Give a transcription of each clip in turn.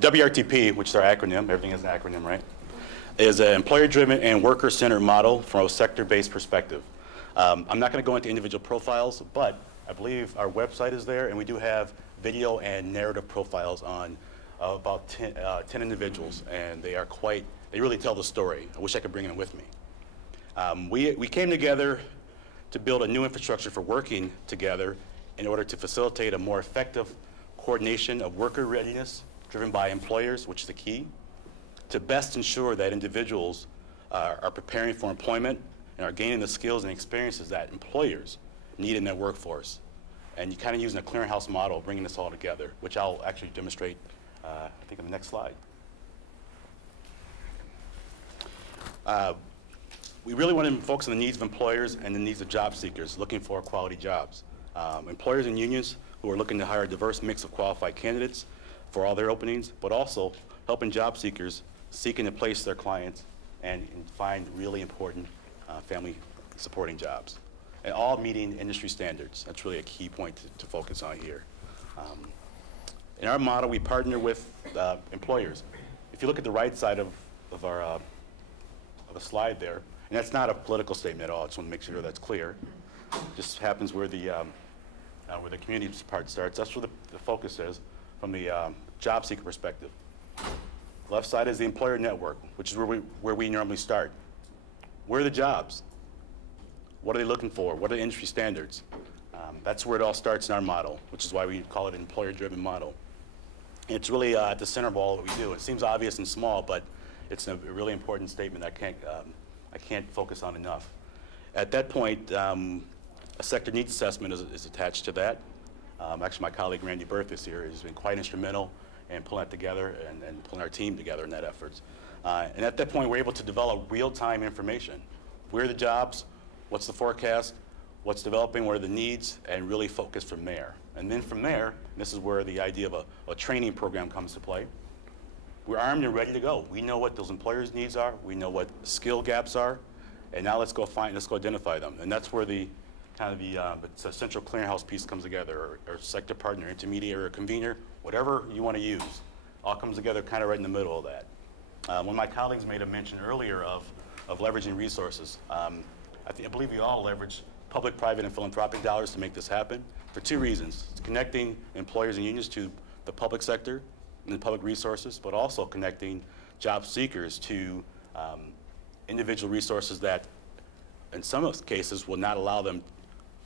The WRTP, which is our acronym, everything is an acronym, right, is an employer-driven and worker-centered model from a sector-based perspective. I'm not going to go into individual profiles, but I believe our website is there, and we do have video and narrative profiles on about 10 individuals, and they really tell the story. I wish I could bring them with me. We came together to build a new infrastructure for working together in order to facilitate a more effective coordination of worker readiness driven by employers, which is the key, to best ensure that individuals are preparing for employment and are gaining the skills and experiences that employers need in their workforce. And you kind of using a clearinghouse model, bringing this all together, which I'll actually demonstrate, I think, on the next slide. We really want to focus on the needs of employers and the needs of job seekers looking for quality jobs. Employers and unions who are looking to hire a diverse mix of qualified candidates for all their openings, but also helping job seekers seeking to place their clients and find really important family supporting jobs. And all meeting industry standards. That's really a key point to focus on here. In our model, we partner with employers. If you look at the right side of a slide there, and that's not a political statement at all, I just want to make sure that's clear. Just happens where the community part starts. That's where the focus is from the job seeker perspective. Left side is the employer network, which is where we normally start. Where are the jobs? What are they looking for? What are the industry standards? That's where it all starts in our model, which is why we call it an employer-driven model. And it's really at the center of all that we do. It seems obvious and small, but it's a really important statement that I can't focus on enough. At that point, a sector needs assessment is attached to that. Actually, my colleague Randy Berthus here has been quite instrumental in pulling that together and pulling our team together in that effort. And at that point, we're able to develop real-time information. Where are the jobs? What's the forecast? What's developing? What are the needs? And really focus from there. And then from there, this is where the idea of a training program comes to play. We're armed and ready to go. We know what those employers' needs are. We know what skill gaps are. And now let's go identify them. And that's where the central clearinghouse piece comes together, or sector partner, intermediary, or convener, whatever you want to use, all comes together kind of right in the middle of that. One of my colleagues made a mention earlier of leveraging resources. I believe we all leverage public, private, and philanthropic dollars to make this happen for two reasons. It's connecting employers and unions to the public sector and the public resources, but also connecting job seekers to individual resources that in some cases will not allow them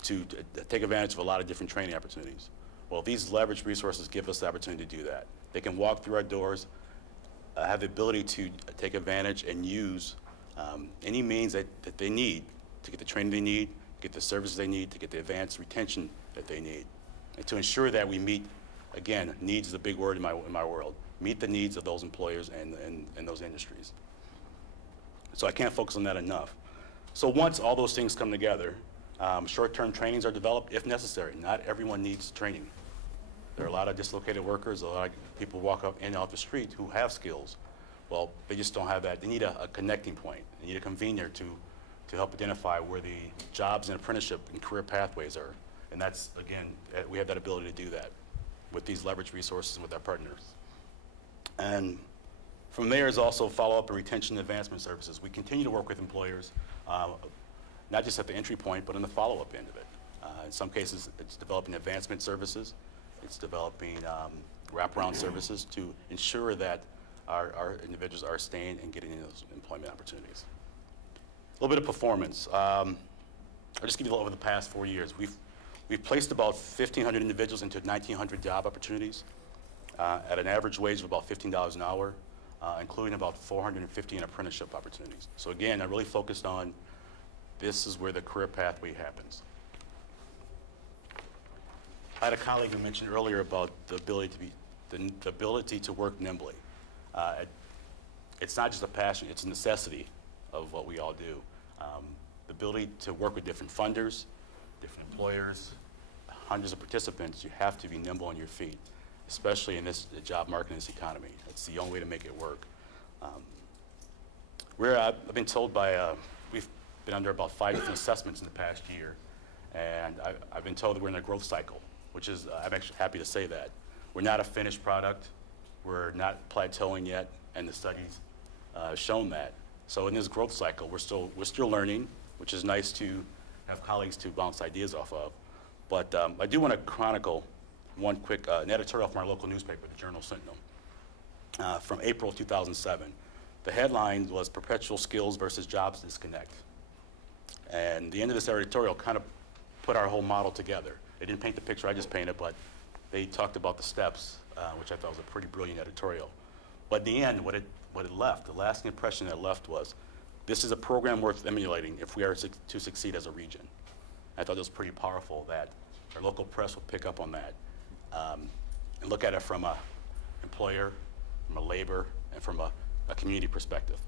to take advantage of a lot of different training opportunities. Well, these leveraged resources give us the opportunity to do that. They can walk through our doors, have the ability to take advantage and use any means that they need to get the training they need, get the services they need, to get the advanced retention that they need, and to ensure that we meet, again, needs is a big word in my world, meet the needs of those employers and those industries. So I can't focus on that enough. So once all those things come together, short-term trainings are developed if necessary. Not everyone needs training. There are a lot of dislocated workers, a lot of people walk up in and off the street who have skills. Well, they just don't have that. They need a connecting point. They need a convener to help identify where the jobs and apprenticeship and career pathways are. And that's, again, we have that ability to do that with these leverage resources and with our partners. And from there is also follow-up and retention and advancement services. We continue to work with employers, not just at the entry point, but in the follow-up end of it. In some cases, it's developing advancement services. It's developing wraparound services to ensure that our individuals are staying and getting those employment opportunities. A little bit of performance. I'll just give you a little over the past 4 years. We've placed about 1,500 individuals into 1,900 job opportunities at an average wage of about $15 an hour, including about 450 in apprenticeship opportunities. So again, I really focused on this is where the career pathway happens. I had a colleague who mentioned earlier about the ability to work nimbly. It's not just a passion, it's a necessity of what we all do. The ability to work with different funders, different employers, hundreds of participants, you have to be nimble on your feet, especially in this job market and this economy. It's the only way to make it work. I've been told we've been under about 5 different assessments in the past year, and I've been told that we're in a growth cycle, which is, I'm actually happy to say that. We're not a finished product. We're not plateauing yet, and the studies shown that. So in this growth cycle, we're still learning, which is nice to have colleagues to bounce ideas off of. But I do want to chronicle one quick an editorial from our local newspaper, the Journal-Sentinel, from April 2007. The headline was "Perpetual Skills versus Jobs Disconnect." And the end of this editorial kind of put our whole model together. They didn't paint the picture I just painted, but they talked about the steps, which I thought was a pretty brilliant editorial. But in the end, what it left, the lasting impression it left was, this is a program worth emulating if we are to succeed as a region. I thought it was pretty powerful that our local press would pick up on that and look at it from an employer, from a labor, and from a community perspective.